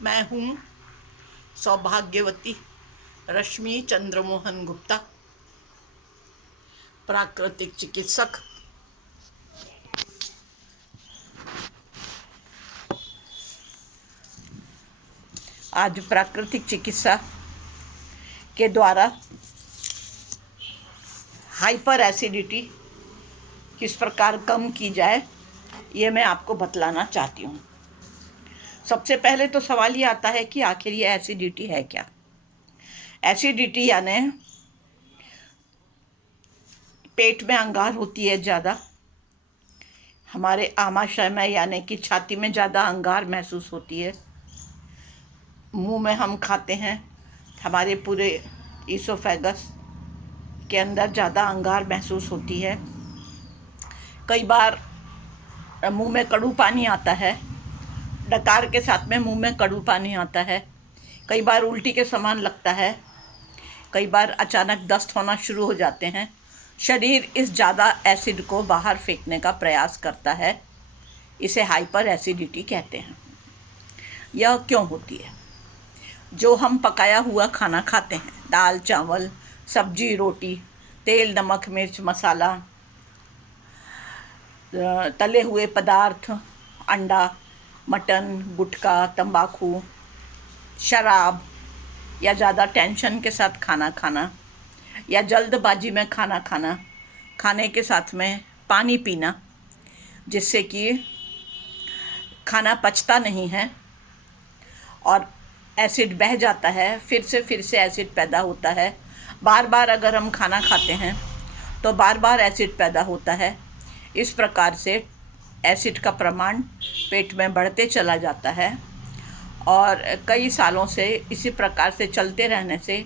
मैं हूँ सौभाग्यवती रश्मि चंद्रमोहन गुप्ता, प्राकृतिक चिकित्सक। आज प्राकृतिक चिकित्सा के द्वारा हाइपर एसिडिटी किस प्रकार कम की जाए, ये मैं आपको बतलाना चाहती हूँ। सबसे पहले तो सवाल ये आता है कि आखिर ये एसिडिटी है क्या। एसिडिटी यानी पेट में अंगार होती है ज़्यादा, हमारे आमाशय में यानी कि छाती में ज़्यादा अंगार महसूस होती है, मुंह में हम खाते हैं, हमारे पूरे ईसोफेगस के अंदर ज़्यादा अंगार महसूस होती है। कई बार मुंह में कड़ू पानी आता है, डकार के साथ में मुंह में कड़ू पानी आता है। कई बार उल्टी के समान लगता है, कई बार अचानक दस्त होना शुरू हो जाते हैं। शरीर इस ज़्यादा एसिड को बाहर फेंकने का प्रयास करता है, इसे हाइपर एसिडिटी कहते हैं। यह क्यों होती है? जो हम पकाया हुआ खाना खाते हैं, दाल चावल सब्जी रोटी, तेल नमक मिर्च मसाला, तले हुए पदार्थ, अंडा मटन गुटखा तंबाकू शराब, या ज़्यादा टेंशन के साथ खाना खाना, या जल्दबाजी में खाना खाना, खाने के साथ में पानी पीना जिससे कि खाना पचता नहीं है और एसिड बह जाता है, फिर से एसिड पैदा होता है। बार बार अगर हम खाना खाते हैं तो बार बार एसिड पैदा होता है। इस प्रकार से एसिड का प्रमाण पेट में बढ़ते चला जाता है और कई सालों से इसी प्रकार से चलते रहने से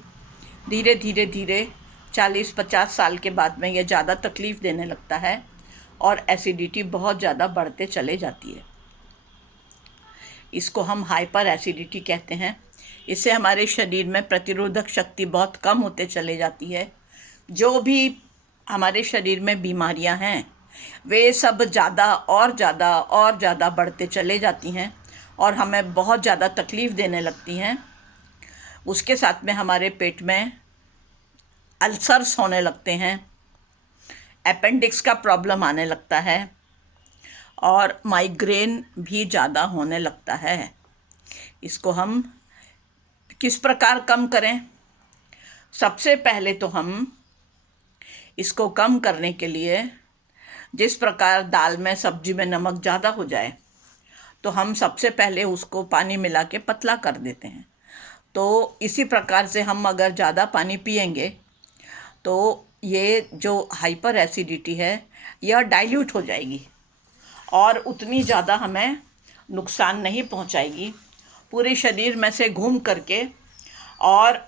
धीरे धीरे 40-50 साल के बाद में यह ज़्यादा तकलीफ़ देने लगता है और एसिडिटी बहुत ज़्यादा बढ़ते चले जाती है। इसको हम हाइपर एसिडिटी कहते हैं। इससे हमारे शरीर में प्रतिरोधक शक्ति बहुत कम होते चले जाती है। जो भी हमारे शरीर में बीमारियां हैं वे सब ज़्यादा और ज़्यादा बढ़ते चले जाती हैं और हमें बहुत ज़्यादा तकलीफ़ देने लगती हैं। उसके साथ में हमारे पेट में अल्सर्स होने लगते हैं, अपेंडिक्स का प्रॉब्लम आने लगता है और माइग्रेन भी ज़्यादा होने लगता है। इसको हम किस प्रकार कम करें? सबसे पहले तो हम इसको कम करने के लिए, जिस प्रकार दाल में सब्जी में नमक ज़्यादा हो जाए तो हम सबसे पहले उसको पानी मिला के पतला कर देते हैं। तो इसी प्रकार से हम अगर ज़्यादा पानी पिएंगे तो ये जो हाइपर एसिडिटी है यह डाइल्यूट हो जाएगी और उतनी ज़्यादा हमें नुकसान नहीं पहुंचाएगी। पूरे शरीर में से घूम करके और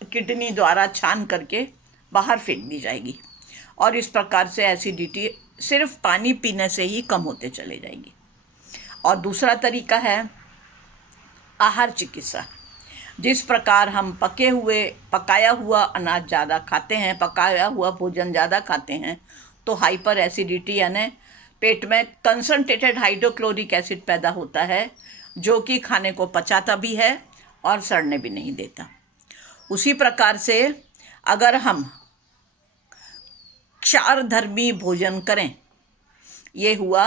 किडनी द्वारा छान करके बाहर फेंक दी जाएगी और इस प्रकार से एसिडिटी सिर्फ पानी पीने से ही कम होते चले जाएगी। और दूसरा तरीका है आहार चिकित्सा। जिस प्रकार हम पकाया हुआ अनाज ज़्यादा खाते हैं, पकाया हुआ भोजन ज़्यादा खाते हैं, तो हाइपर एसिडिटी यानी पेट में कंसंट्रेटेड हाइड्रोक्लोरिक एसिड पैदा होता है जो कि खाने को पचाता भी है और सड़ने भी नहीं देता। उसी प्रकार से अगर हम क्षारधर्मी भोजन करें, ये हुआ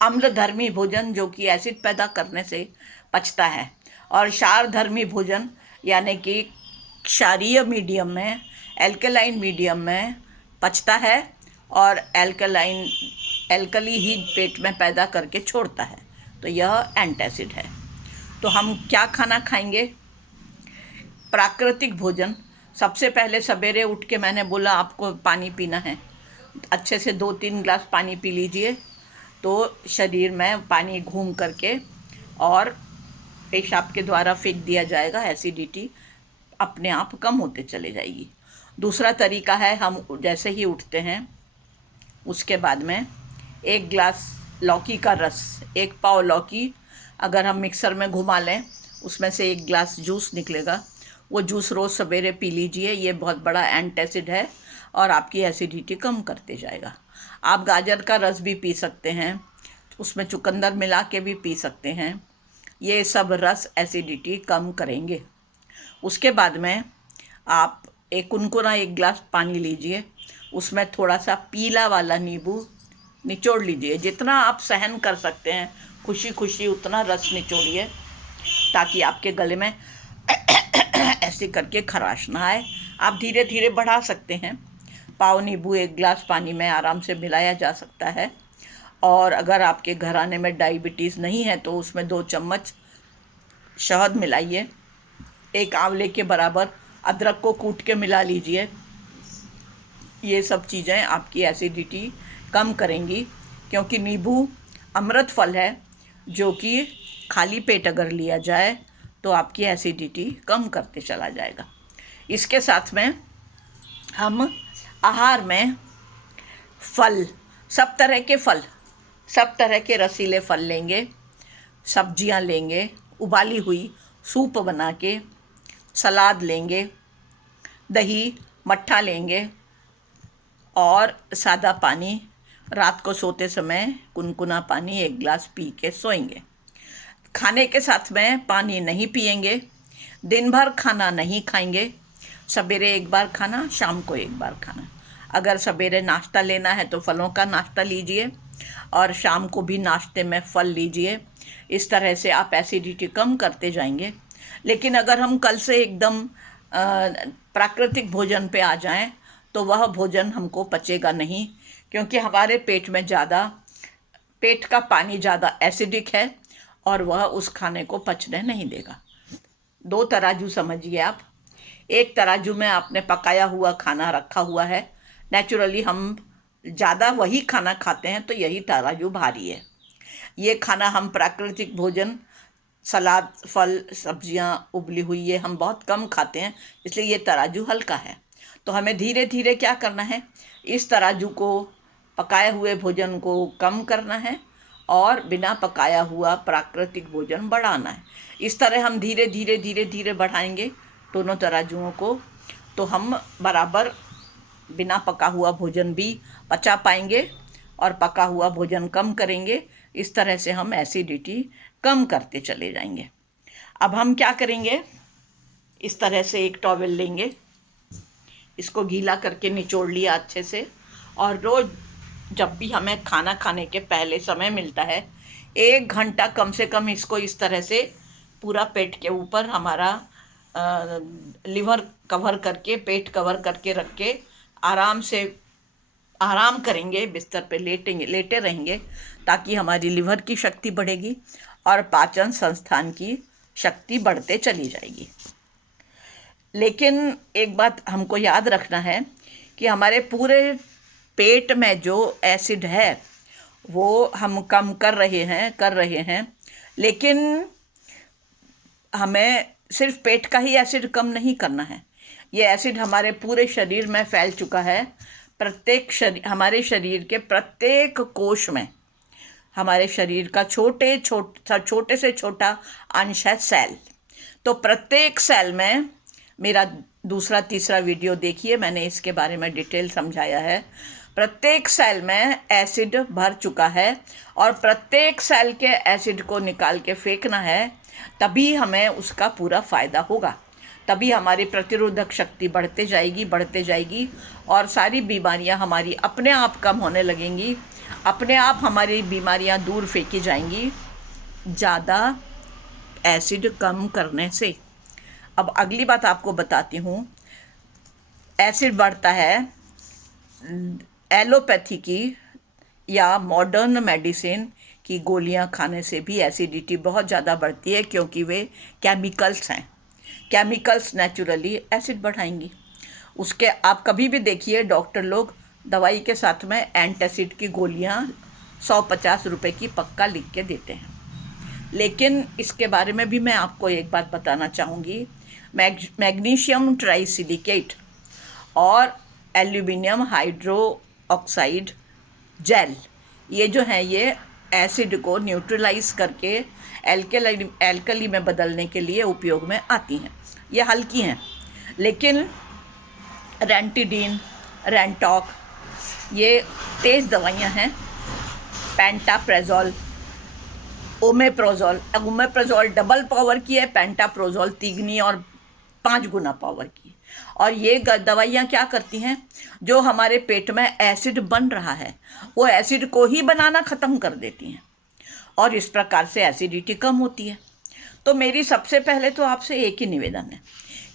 अम्लधर्मी भोजन जो कि एसिड पैदा करने से पचता है, और क्षारधर्मी भोजन यानी कि क्षारीय मीडियम में, एल्कलाइन मीडियम में पचता है और एल्कली ही पेट में पैदा करके छोड़ता है, तो यह एंटासिड है। तो हम क्या खाना खाएंगे? प्राकृतिक भोजन। सबसे पहले सवेरे उठ के मैंने बोला आपको पानी पीना है, अच्छे से 2-3 गिलास पानी पी लीजिए तो शरीर में पानी घूम करके और पेशाब के द्वारा फेंक दिया जाएगा, एसिडिटी अपने आप कम होते चले जाएगी। दूसरा तरीका है, हम जैसे ही उठते हैं उसके बाद में 1 गिलास लौकी का रस, 1 पाव लौकी अगर हम मिक्सर में घुमा लें उसमें से 1 गिलास जूस निकलेगा, वो जूस रोज़ सवेरे पी लीजिए। ये बहुत बड़ा एंटासिड है और आपकी एसिडिटी कम करते जाएगा। आप गाजर का रस भी पी सकते हैं, उसमें चुकंदर मिला के भी पी सकते हैं। ये सब रस एसिडिटी कम करेंगे। उसके बाद में आप एक कुनकुना 1 गिलास पानी लीजिए, उसमें थोड़ा सा पीला वाला नींबू निचोड़ लीजिए। जितना आप सहन कर सकते हैं खुशी खुशी उतना रस निचोड़िए, ताकि आपके गले में ऐसे करके खराश ना आए। आप धीरे धीरे बढ़ा सकते हैं। पाव नींबू 1 गिलास पानी में आराम से मिलाया जा सकता है। और अगर आपके घराने में डायबिटीज़ नहीं है तो उसमें 2 चम्मच शहद मिलाइए। 1 आंवले के बराबर अदरक को कूट के मिला लीजिए। ये सब चीज़ें आपकी एसिडिटी कम करेंगी, क्योंकि नींबू अमृत फल है जो कि खाली पेट अगर लिया जाए तो आपकी एसिडिटी कम करते चला जाएगा। इसके साथ में हम आहार में फल, सब तरह के फल, सब तरह के रसीले फल लेंगे, सब्जियां लेंगे, उबाली हुई सूप बना के, सलाद लेंगे, दही मट्ठा लेंगे और सादा पानी। रात को सोते समय कुनकुना पानी 1 गिलास पी के सोएंगे। खाने के साथ में पानी नहीं पिएंगे। दिन भर खाना नहीं खाएंगे। सवेरे 1 बार खाना, शाम को 1 बार खाना। अगर सवेरे नाश्ता लेना है तो फलों का नाश्ता लीजिए और शाम को भी नाश्ते में फल लीजिए। इस तरह से आप एसिडिटी कम करते जाएंगे। लेकिन अगर हम कल से एकदम प्राकृतिक भोजन पे आ जाएं तो वह भोजन हमको पचेगा नहीं, क्योंकि हमारे पेट का पानी ज़्यादा एसिडिक है और वह उस खाने को पचने नहीं देगा। 2 तराजू समझिए आप। एक तराजू में आपने पकाया हुआ खाना रखा हुआ है। नेचुरली हम ज़्यादा वही खाना खाते हैं तो यही तराजू भारी है। ये खाना हम प्राकृतिक भोजन, सलाद, फल, सब्जियां, उबली हुई, ये हम बहुत कम खाते हैं, इसलिए ये तराजू हल्का है। तो हमें धीरे धीरे क्या करना है, इस तराजू को, पकाए हुए भोजन को कम करना है और बिना पकाया हुआ प्राकृतिक भोजन बढ़ाना है। इस तरह हम धीरे धीरे धीरे धीरे बढ़ाएंगे दोनों तराजुओं को, तो हम बराबर बिना पका हुआ भोजन भी पचा पाएंगे और पका हुआ भोजन कम करेंगे। इस तरह से हम एसिडिटी कम करते चले जाएंगे। अब हम क्या करेंगे, इस तरह से एक टॉवेल लेंगे, इसको गीला करके निचोड़ लिया अच्छे से, और रोज़ जब भी हमें खाना खाने के पहले समय मिलता है 1 घंटा कम से कम इसको इस तरह से पूरा पेट के ऊपर हमारा लिवर कवर करके, पेट कवर करके रख के आराम करेंगे, बिस्तर पे लेटे रहेंगे, ताकि हमारी लिवर की शक्ति बढ़ेगी और पाचन संस्थान की शक्ति बढ़ते चली जाएगी। लेकिन एक बात हमको याद रखना है कि हमारे पूरे पेट में जो एसिड है वो हम कम कर रहे हैं, लेकिन हमें सिर्फ पेट का ही एसिड कम नहीं करना है। ये एसिड हमारे पूरे शरीर में फैल चुका है। हमारे शरीर के प्रत्येक कोश में, हमारे शरीर का छोटे से छोटा अंश है सेल। तो प्रत्येक सेल में, मेरा दूसरा तीसरा वीडियो देखिए, मैंने इसके बारे में डिटेल समझाया है। प्रत्येक सेल में एसिड भर चुका है और प्रत्येक सेल के एसिड को निकाल के फेंकना है, तभी हमें उसका पूरा फ़ायदा होगा। तभी हमारी प्रतिरोधक शक्ति बढ़ते जाएगी और सारी बीमारियां हमारी अपने आप कम होने लगेंगी। अपने आप हमारी बीमारियां दूर फेंकी जाएंगी ज़्यादा एसिड कम करने से। अब अगली बात आपको बताती हूँ। एसिड बढ़ता है एलोपैथी की या मॉडर्न मेडिसिन की गोलियां खाने से भी एसिडिटी बहुत ज़्यादा बढ़ती है, क्योंकि वे केमिकल्स हैं। केमिकल्स नेचुरली एसिड बढ़ाएंगी। उसके आप कभी भी देखिए, डॉक्टर लोग दवाई के साथ में एंटासिड की गोलियां 150 रुपये की पक्का लिख के देते हैं। लेकिन इसके बारे में भी मैं आपको एक बात बताना चाहूँगी। मैग्नीशियम ट्राइसिलिकेट और एल्यूमिनियम हाइड्रोक्साइड जेल, ये जो हैं, ये एसिड को न्यूट्रलाइज करके एल्कली में बदलने के लिए उपयोग में आती हैं। ये हल्की हैं, लेकिन रेंटिडीन, रेंटॉक, ये तेज़ दवाइयाँ हैं। पेंटाप्रेजोल, ओमेप्रोजोल डबल पावर की है, पेंटाप्रोजोल तिगनी और 5 गुना पावर की। और ये दवाइयाँ क्या करती हैं, जो हमारे पेट में एसिड बन रहा है वो एसिड को ही बनाना ख़त्म कर देती हैं, और इस प्रकार से एसिडिटी कम होती है। तो मेरी सबसे पहले तो आपसे एक ही निवेदन है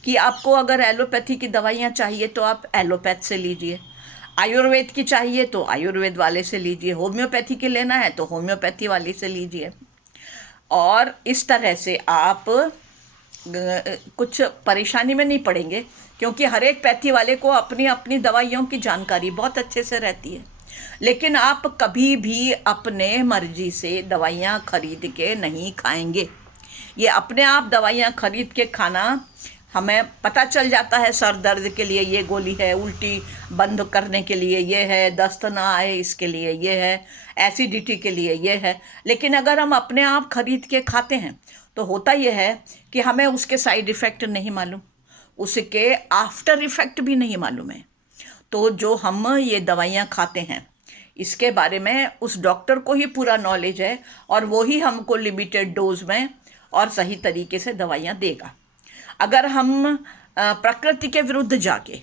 कि आपको अगर एलोपैथी की दवाइयाँ चाहिए तो आप एलोपैथ से लीजिए, आयुर्वेद की चाहिए तो आयुर्वेद वाले से लीजिए, होम्योपैथी की लेना है तो होम्योपैथी वाले से लीजिए। और इस तरह से आप कुछ परेशानी में नहीं पड़ेंगे, क्योंकि हर एक पैथी वाले को अपनी अपनी दवाइयों की जानकारी बहुत अच्छे से रहती है। लेकिन आप कभी भी अपने मर्जी से दवाइयाँ खरीद के नहीं खाएंगे। ये अपने आप दवाइयाँ खरीद के खाना, हमें पता चल जाता है सर दर्द के लिए ये गोली है, उल्टी बंद करने के लिए ये है, दस्त ना आए इसके लिए ये है, एसिडिटी के लिए ये है। लेकिन अगर हम अपने आप खरीद के खाते हैं तो होता यह है कि हमें उसके साइड इफ़ेक्ट नहीं मालूम, उसके आफ्टर इफ़ेक्ट भी नहीं मालूम है। तो जो हम ये दवाइयाँ खाते हैं इसके बारे में उस डॉक्टर को ही पूरा नॉलेज है, और वो ही हमको लिमिटेड डोज में और सही तरीके से दवाइयाँ देगा। अगर हम प्रकृति के विरुद्ध जाके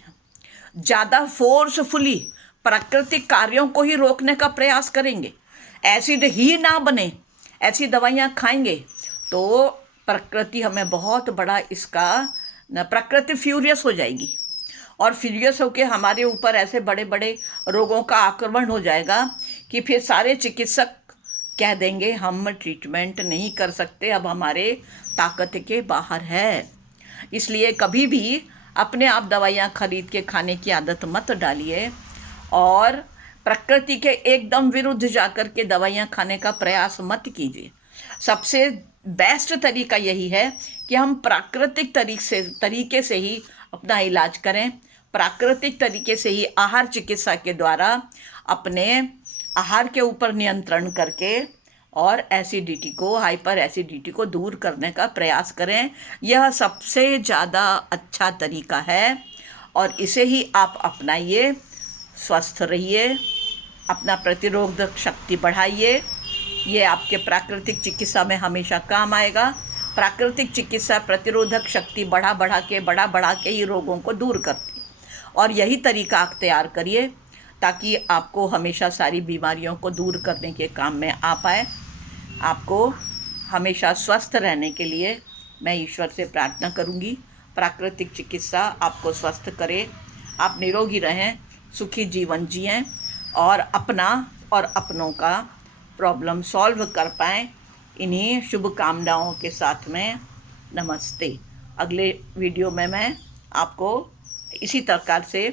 ज़्यादा फोर्सफुली प्राकृतिक कार्यों को ही रोकने का प्रयास करेंगे, एसिड ही ना बने ऐसी दवाइयाँ खाएंगे, तो प्रकृति हमें बहुत बड़ा इसका प्रकृति फ्यूरियस हो जाएगी, और फ्यूरियस होकर हमारे ऊपर ऐसे बड़े बड़े रोगों का आक्रमण हो जाएगा कि फिर सारे चिकित्सक कह देंगे हम ट्रीटमेंट नहीं कर सकते, अब हमारे ताकत के बाहर है। इसलिए कभी भी अपने आप दवाइयाँ खरीद के खाने की आदत मत डालिए, और प्रकृति के एकदम विरुद्ध जाकर के दवाइयाँ खाने का प्रयास मत कीजिए। सबसे बेस्ट तरीका यही है कि हम प्राकृतिक तरीके से ही अपना इलाज करें, प्राकृतिक तरीके से ही आहार चिकित्सा के द्वारा अपने आहार के ऊपर नियंत्रण करके और एसिडिटी को, हाइपर एसिडिटी को दूर करने का प्रयास करें। यह सबसे ज़्यादा अच्छा तरीका है, और इसे ही आप अपनाइए, स्वस्थ रहिए, अपना प्रतिरोधक शक्ति बढ़ाइए। ये आपके प्राकृतिक चिकित्सा में हमेशा काम आएगा। प्राकृतिक चिकित्सा प्रतिरोधक शक्ति बढ़ा बढ़ा के ही रोगों को दूर करती है, और यही तरीका अख्तियार करिए ताकि आपको हमेशा सारी बीमारियों को दूर करने के काम में आ पाए। आपको हमेशा स्वस्थ रहने के लिए मैं ईश्वर से प्रार्थना करूंगी, प्राकृतिक चिकित्सा आपको स्वस्थ करे, आप निरोगी रहें, सुखी जीवन जिएं, और अपना और अपनों का प्रॉब्लम सॉल्व कर पाएँ। इन्हीं शुभकामनाओं के साथ में नमस्ते। अगले वीडियो में मैं आपको इसी प्रकार से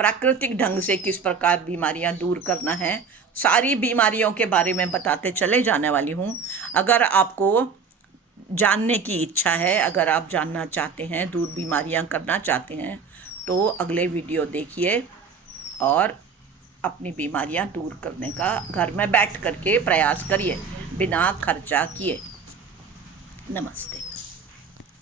प्राकृतिक ढंग से किस प्रकार बीमारियां दूर करना है, सारी बीमारियों के बारे में बताते चले जाने वाली हूं। अगर आपको जानने की इच्छा है, अगर आप जानना चाहते हैं, दूर बीमारियां करना चाहते हैं, तो अगले वीडियो देखिए और अपनी बीमारियां दूर करने का घर में बैठ करके प्रयास करिए, बिना खर्चा किए। नमस्ते।